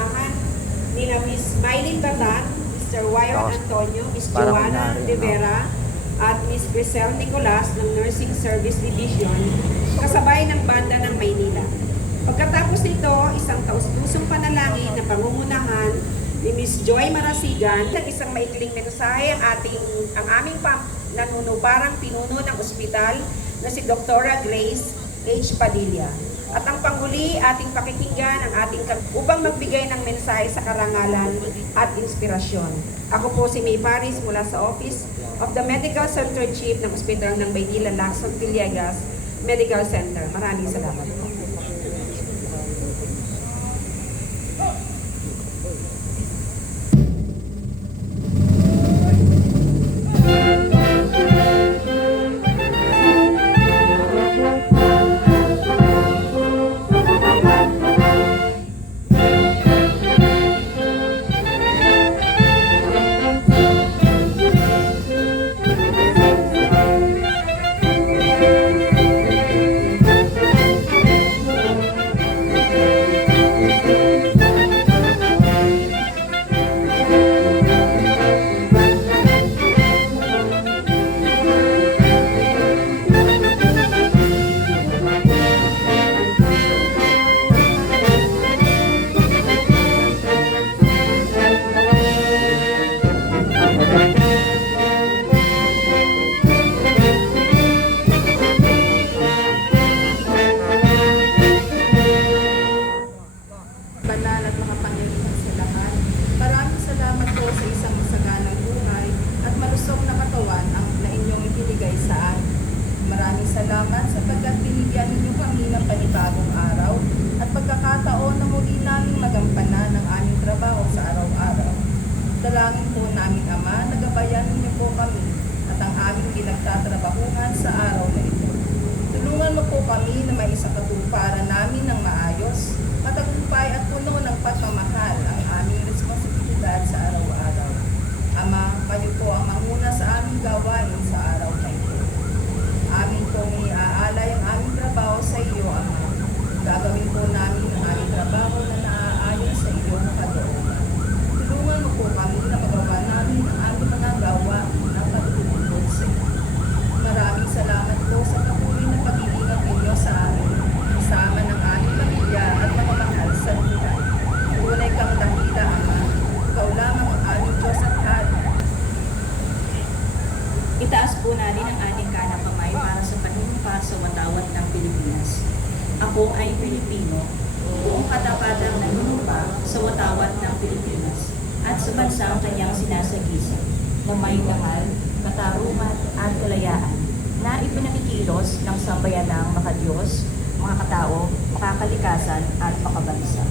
unahan nila Miss Mylene Batan, Mr. Wyron Antonio, Miss Joanna Rivera, at Miss Grisel Nicolas ng Nursing Service Division, kasabay ng banda ng Maynila. Pagkatapos nito, isang taus-pusong panalangin na pangungunahan ni Miss Joy Marasigan, isang maikling mensahe ang aming nanunubarang pinuno ng ospital na si Dr. Grace H. Padilla. At ang panghuli, ating pakikinggan ang ating upang magbigay ng mensahe sa karangalan at inspirasyon. Ako po si May Paris mula sa Office of the Medical Center Chief ng Ospital ng Maynila Lacson Villegas Medical Center. Maraming salamat po. Maraming salamat sapagkat binigyan ninyo kami ng panibagong araw at pagkakataon na muli naming magampanan ang aming trabaho sa araw-araw. Dalangin po namin Ama, nagabayan ninyo po kami at ang aming pinagtatrabahuhan sa araw na ito. Tulungan mo po kami na may isakatuparan namin ng maayos, matagumpay at puno ng pagmamahal ang aming responsibilidad sa araw-araw. Ama, kayo po ang manguna sa aming gawain sa araw na ito. Amin pong iaalay ang aming trabaho sa iyo, Ama. Gagawin po namin ang aming trabaho na naaayon sa iyo na kalooban. Tulungan mo po kami na magawa namin ang aming mga gawa na pagtutulog sa iyo. Maraming salamat po sa patuloy na pag-iingat ninyo sa amin, kasama ng aming pamilya at mga mahal sa buhay. Tunay kang dakila, Ama. Ikaw lamang ang aming Diyos at Hari. Itaas po natin ang ating kanang kamay para sa panunumpa sa watawat ng Pilipinas. Ako ay Pilipino, buong katapatang nanunumpa sa watawat ng Pilipinas at sa bansang kanyang sinasagisa na may dangal, katarungan at kalayaan na ipinakikilos ng sambayanang makadiyos, mga katao, makakalikasan at makabansa.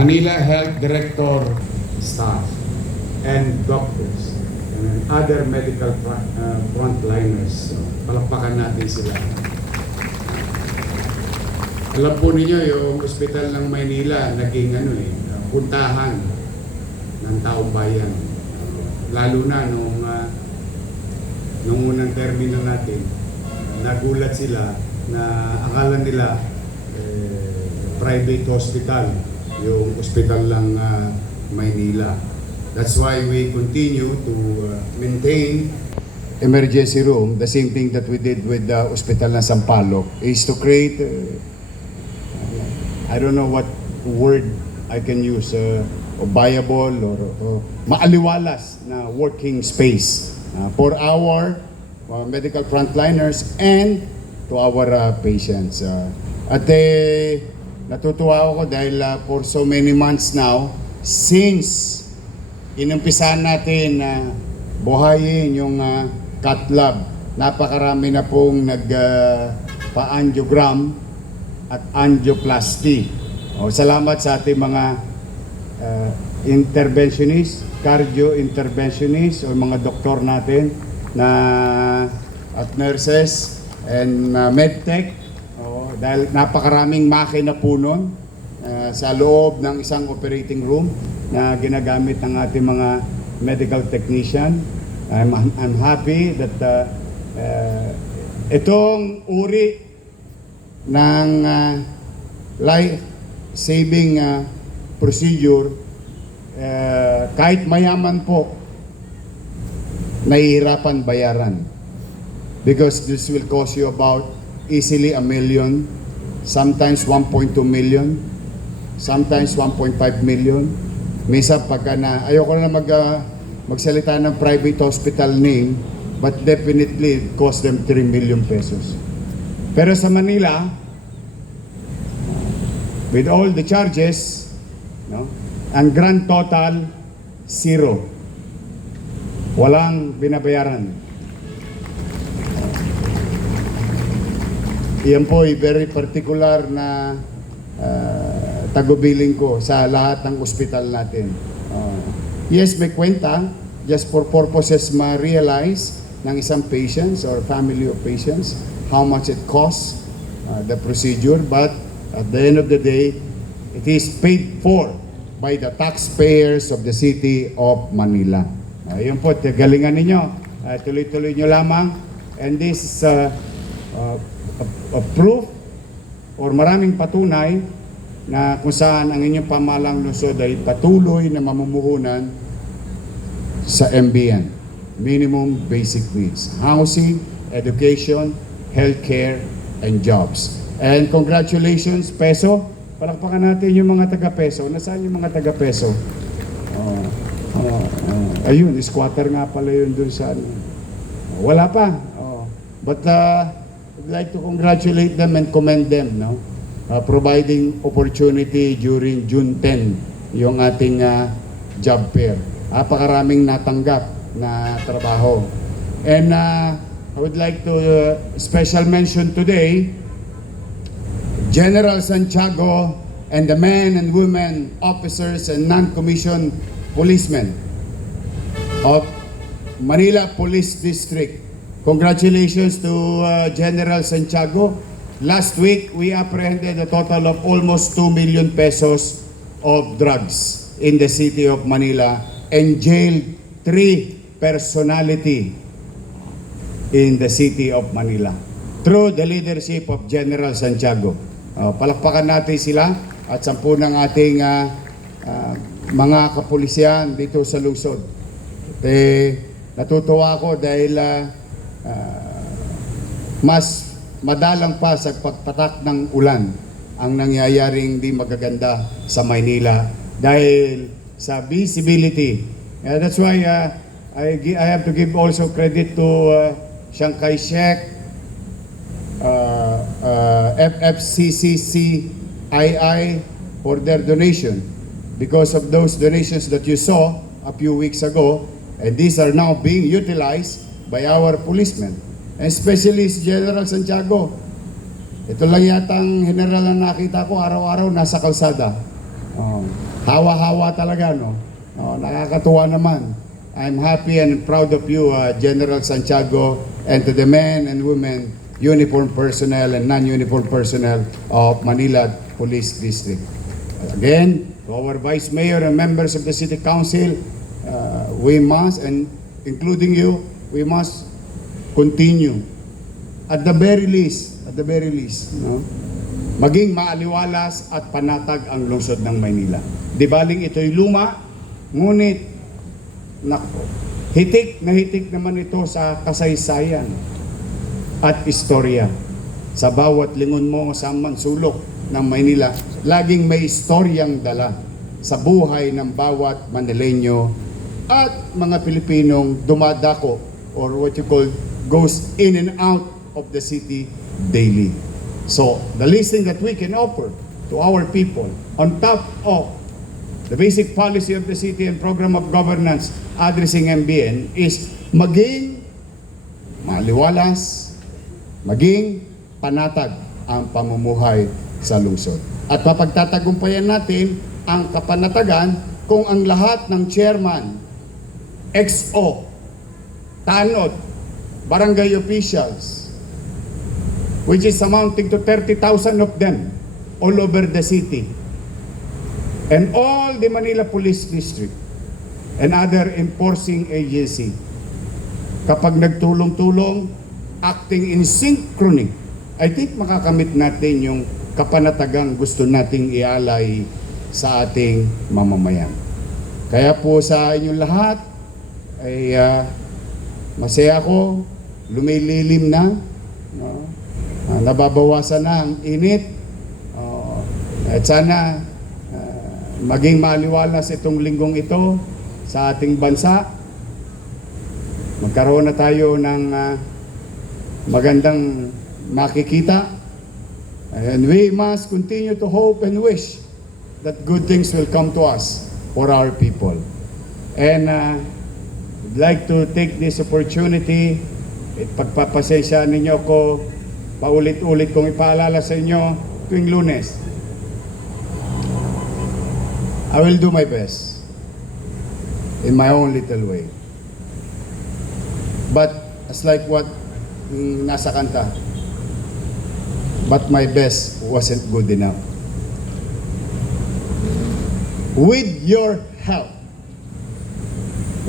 Manila Health Director staff and doctors and other medical frontliners. So, palakpakan natin sila. Alam po ninyo, yung ospital ng Maynila naging puntahan ng taong bayan. Lalo na nung unang termino natin, nagulat sila na akala nila private hospital, yung ospital ng Maynila. That's why we continue to maintain emergency room. The same thing that we did with the hospital ng Sampaloc is to create, I don't know what word I can use, viable or maaliwalas na working space for our medical frontliners and to our patients. Natutuwa ako dahil for so many months now, since inumpisahan natin na buhayin yung cath lab, napakarami na pong nagpa-angiogram at angioplasty. Salamat sa ating mga interventionist, cardio interventionist o mga doktor natin at nurses and medtech. Dahil napakaraming makina po nun sa loob ng isang operating room na ginagamit ng ating mga medical technician. I'm happy that itong uri ng life-saving procedure, kahit mayaman po, nahihirapan bayaran. Because this will cost you about easily $1 million, sometimes 1.2 million, sometimes 1.5 million. Minsan pagka ayoko na magsalita ng private hospital name, but definitely it cost them 3 million pesos. Pero sa Manila, with all the charges, ang grand total, 0. Walang binabayaran. Iyan po ay very particular na tagubilin ko sa lahat ng ospital natin. Yes, may kwenta, just for purposes ma-realize ng isang patients or family of patients how much it costs, the procedure, but at the end of the day, it is paid for by the taxpayers of the city of Manila. Yun po, galingan ninyo, tuloy-tuloy nyo lamang, and this is a proof or maraming patunay na kung saan ang inyong pamahalang lungsod ay patuloy na mamumuhunan sa MBN, Minimum Basic Needs, housing, education, healthcare, and jobs. And congratulations, Peso. Palakpakan natin yung mga taga-Peso. Nasaan yung mga taga-Peso? Ayun, squatter nga pala yun dun sa wala pa. But I'd like to congratulate them and commend them, providing opportunity during June 10, yung ating job fair. Apakaraming natanggap na trabaho. And I would like to special mention today, General Santiago and the men and women officers and non-commissioned policemen of Manila Police District. Congratulations to General Santiago. Last week, we apprehended a total of almost 2 million pesos of drugs in the city of Manila and jailed 3 personality in the city of Manila through the leadership of General Santiago. Palakpakan natin sila at 10 ng ating mga kapulisyan dito sa lungsod. Natutuwa ako dahil mas madalang pa sa pagpatak ng ulan ang nangyayaring di magaganda sa Maynila dahil sa visibility. That's why I have to give also credit to Chiang Kai-shek, FFCCCII for their donation. Because of those donations that you saw a few weeks ago, and these are now being utilized by our policemen, and especially si General Santiago. Ito lang yatang general na nakita ko araw-araw nasa kalsada. Hawa-hawa talaga, no? Nakakatuwa naman. I'm happy and proud of you, General Santiago, and to the men and women, uniformed personnel and non-uniformed personnel of Manila Police District. Again, to our Vice Mayor and members of the City Council, we must, and including you, we must continue. At the very least, no? Maging maaliwalas at panatag ang lungsod ng Maynila. Di baling ito'y luma, ngunit nako, hitik na hitik naman ito sa kasaysayan at istorya. Sa bawat lingon mo sa mansulok ng Maynila, laging may istoryang dala sa buhay ng bawat Manileño at mga Pilipinong dumadako or what you call goes in and out of the city daily. So, the least thing that we can offer to our people, on top of the basic policy of the city and program of governance addressing MBN, is maging maliwalas, maging panatag ang pamumuhay sa lungsod. At mapagtatagumpayan natin ang kapanatagan kung ang lahat ng chairman, XO, tanod, barangay officials, which is amounting to 30,000 of them all over the city, and all the Manila Police District and other enforcing agency, kapag nagtulong-tulong, acting in synchrony, I think makakamit natin yung kapanatagang gusto nating ialay sa ating mamamayan. Kaya po sa inyong lahat, ay masaya ako, lumililim na, no? Nababawasan na ang init, at sana maging maliwalas itong linggong ito sa ating bansa. Magkaroon na tayo ng magandang makikita, and we must continue to hope and wish that good things will come to us for our people. And I'd like to take this opportunity, pagpapasensya ninyo ko, paulit-ulit kong ipaalala sa inyo tuwing Lunes. I will do my best in my own little way. But it's like what nasa kanta, but my best wasn't good enough. With your help,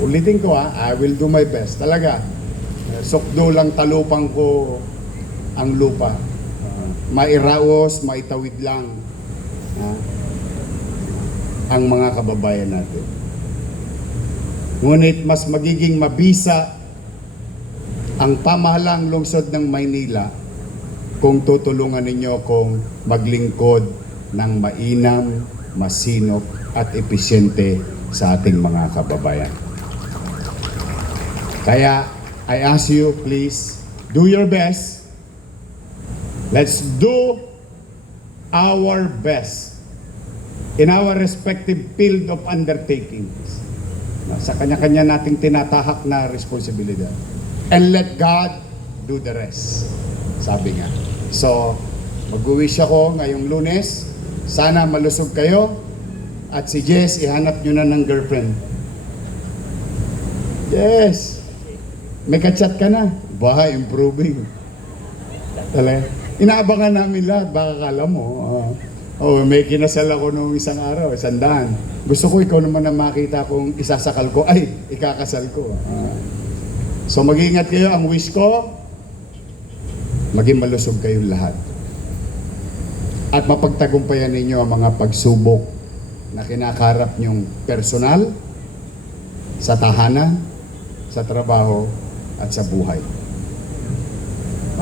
ulitin ko I will do my best. Talaga, sukdo lang talupang ko ang lupa. Mairaos, maitawid lang ang mga kababayan natin. Ngunit mas magiging mabisa ang pamahalang lungsod ng Maynila kung tutulungan ninyo kung maglingkod ng mainam, masinop at episyente sa ating mga kababayan. Kaya I ask you, please, do your best. Let's do our best in our respective field of undertakings. Sa kanya-kanya nating tinatahak na responsibilidad. And let God do the rest. Sabi nga. So, mag-wish ako ngayong Lunes. Sana malusog kayo. At si Jess, ihanap nyo na ng girlfriend. Yes! May kachat ka na. Baha, improving. Talaga. Inaabangan namin lahat, baka kala mo. May kinasal ako nung isang araw, 100. Gusto ko ikaw naman na makita kung isasakal ko, ay, ikakasal ko. So mag-iingat kayo, ang wish ko, maging malusog kayong lahat. At mapagtagumpayan ninyo ang mga pagsubok na kinakarap nyong personal, sa tahanan, sa trabaho, at sa buhay.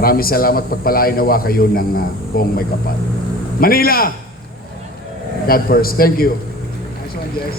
Maraming salamat, pagpalain nawa kayo ng buong may kapal. Manila! God first. Thank you. Nice one, Jess.